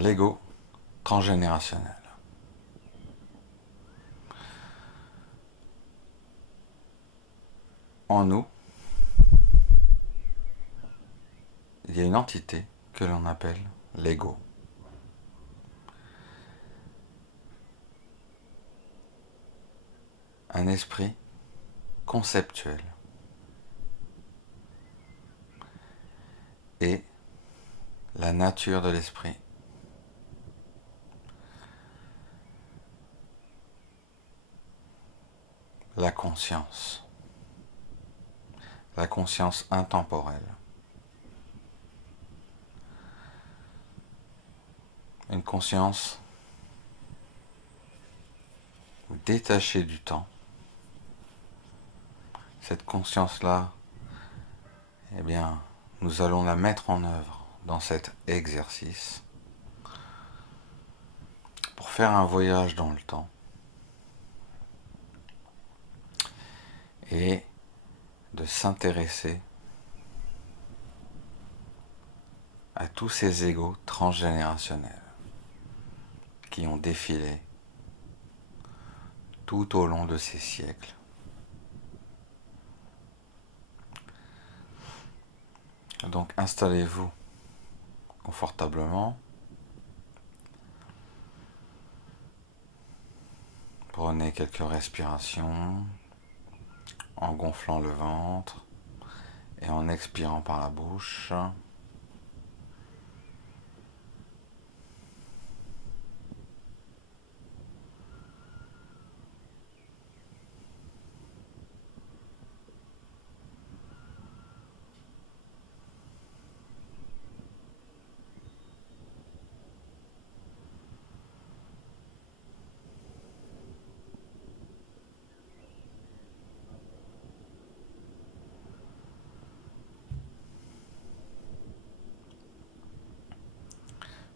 l'ego transgénérationnel. En nous, il y a une entité que l'on appelle l'ego. Un esprit conceptuel et la nature de l'esprit. La conscience intemporelle. Une conscience détachée du temps. Cette conscience-là, eh bien, nous allons la mettre en œuvre dans cet exercice pour faire un voyage dans le temps et de s'intéresser à tous ces égos transgénérationnels qui ont défilé tout au long de ces siècles. Donc installez-vous confortablement, prenez quelques respirations en gonflant le ventre et en expirant par la bouche.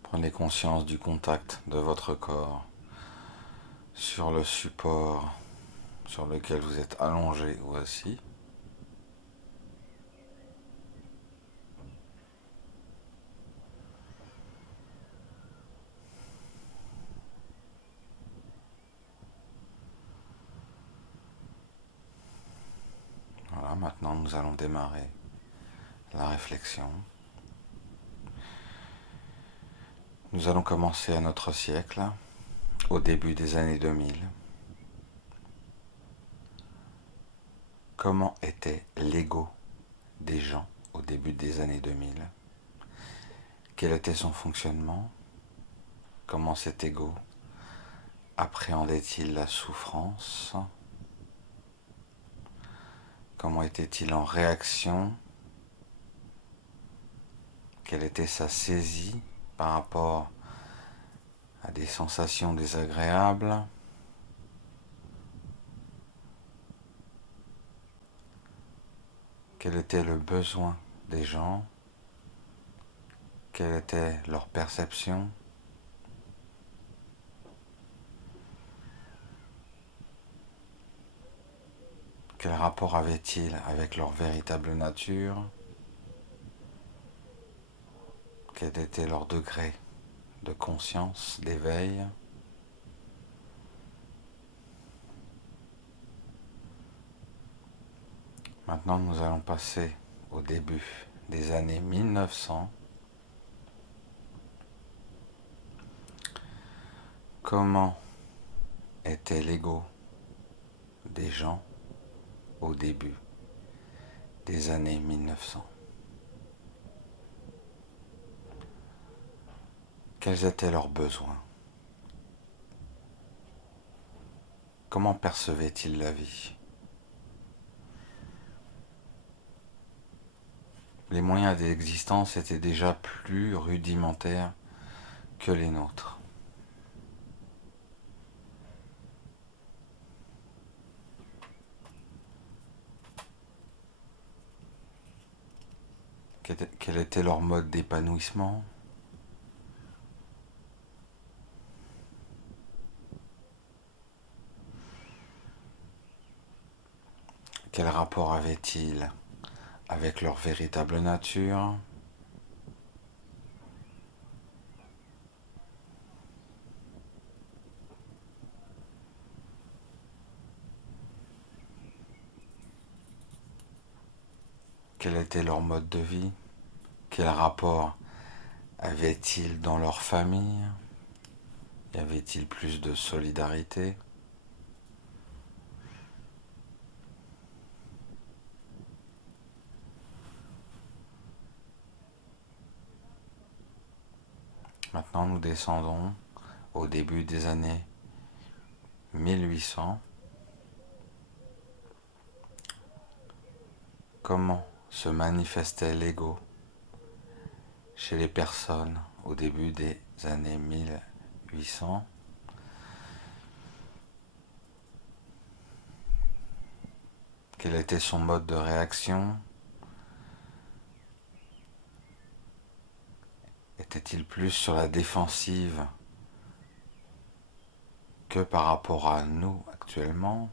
Prenez conscience du contact de votre corps sur le support sur lequel vous êtes allongé ou assis. Voilà, maintenant nous allons démarrer la réflexion. Nous allons commencer à notre siècle, au début des années 2000. Comment était l'ego des gens au début des années 2000? Quel était son fonctionnement? Comment cet ego appréhendait-il la souffrance? Comment était-il en réaction? Quelle était sa saisie par rapport à des sensations désagréables? Quel était le besoin des gens? Quelle était leur perception? Quel rapport avaient-ils avec leur véritable nature? Quel était leur degré de conscience, d'éveil? Maintenant, nous allons passer au début des années 1900. Comment était l'ego des gens au début des années 1900? Quels étaient leurs besoins? Comment percevaient-ils la vie? Les moyens d'existence étaient déjà plus rudimentaires que les nôtres. Quel était leur mode d'épanouissement? Quel rapport avaient-ils avec leur véritable nature? Quel était leur mode de vie? Quel rapport avaient-ils dans leur famille? Y avait-il plus de solidarité? Maintenant, nous descendons au début des années 1800. Comment se manifestait l'ego chez les personnes au début des années 1800? Quel était son mode de réaction? Était-il plus sur la défensive que par rapport à nous actuellement?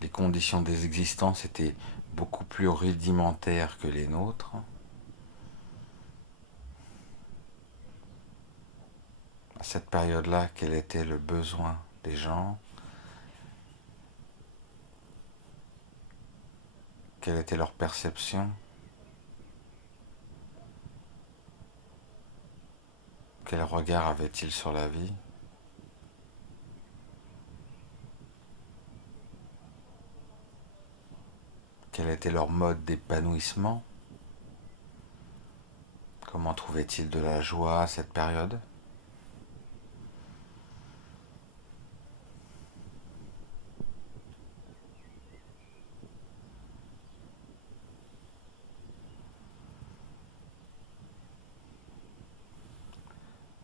Les conditions des existences étaient beaucoup plus rudimentaires que les nôtres. À cette période-là, quel était le besoin des gens? Quelle était leur perception? Quel regard avaient-ils sur la vie? Quel était leur mode d'épanouissement? Comment trouvaient-ils de la joie à cette période?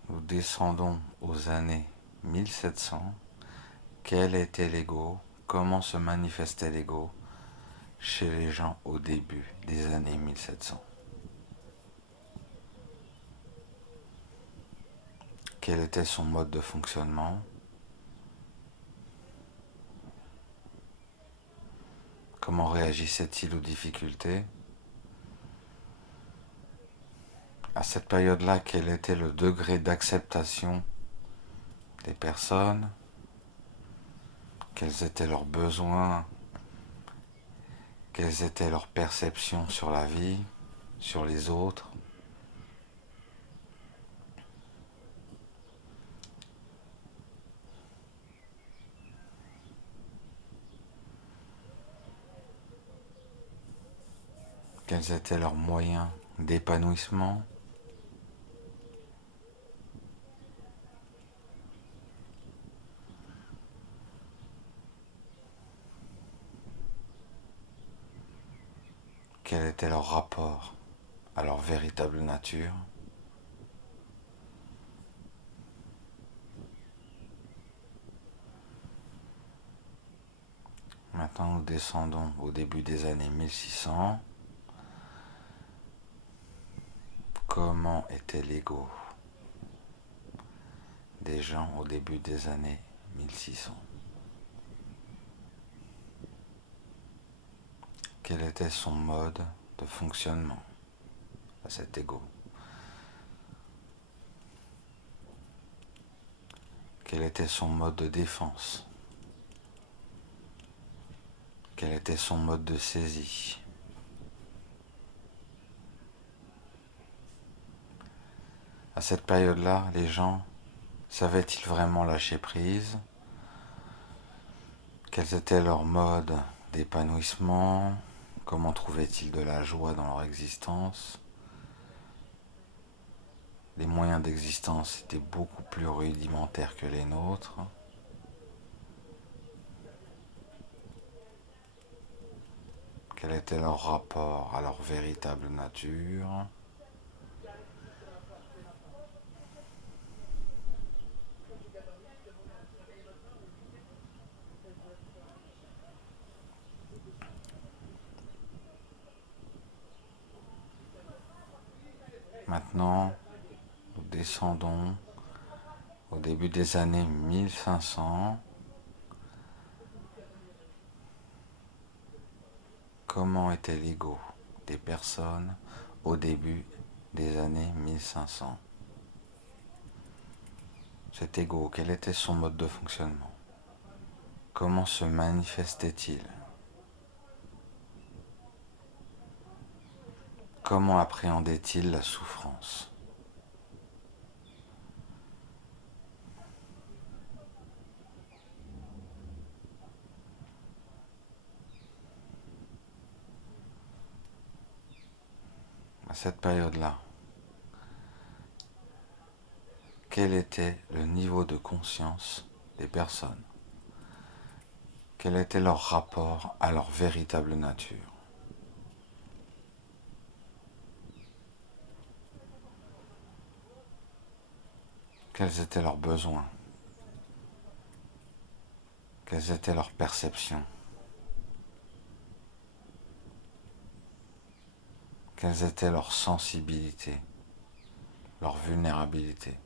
Nous descendons aux années 1700. Quel était l'ego? Comment se manifestait l'ego chez les gens au début des années 1700? Quel était son mode de fonctionnement? Comment réagissait-il aux difficultés? À cette période-là, quel était le degré d'acceptation des personnes? Quels étaient leurs besoins? Quelles étaient leurs perceptions sur la vie, sur les autres? Quels étaient leurs moyens d'épanouissement? Quel était leur rapport à leur véritable nature? Maintenant, nous descendons au début des années 1600. Comment était l'ego des gens au début des années 1600? Quel était son mode de fonctionnement à cet ego? Quel était son mode de défense? Quel était son mode de saisie? À cette période-là, les gens savaient-ils vraiment lâcher prise? Quels étaient leurs modes d'épanouissement? Comment trouvaient-ils de la joie dans leur existence? Les moyens d'existence étaient beaucoup plus rudimentaires que les nôtres. Quel était leur rapport à leur véritable nature? Maintenant, nous descendons au début des années 1500. Comment était l'ego des personnes au début des années 1500? Cet ego, quel était son mode de fonctionnement? comment se manifestait-il? Comment appréhendait-il la souffrance? À cette période-là, quel était le niveau de conscience des personnes? Quel était leur rapport à leur véritable nature? Quels étaient leurs besoins? Quelles étaient leurs perceptions? Quelles étaient leurs sensibilités, leurs vulnérabilités?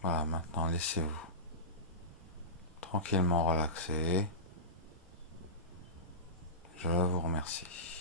Voilà, maintenant laissez-vous tranquillement relaxer. Je vous remercie.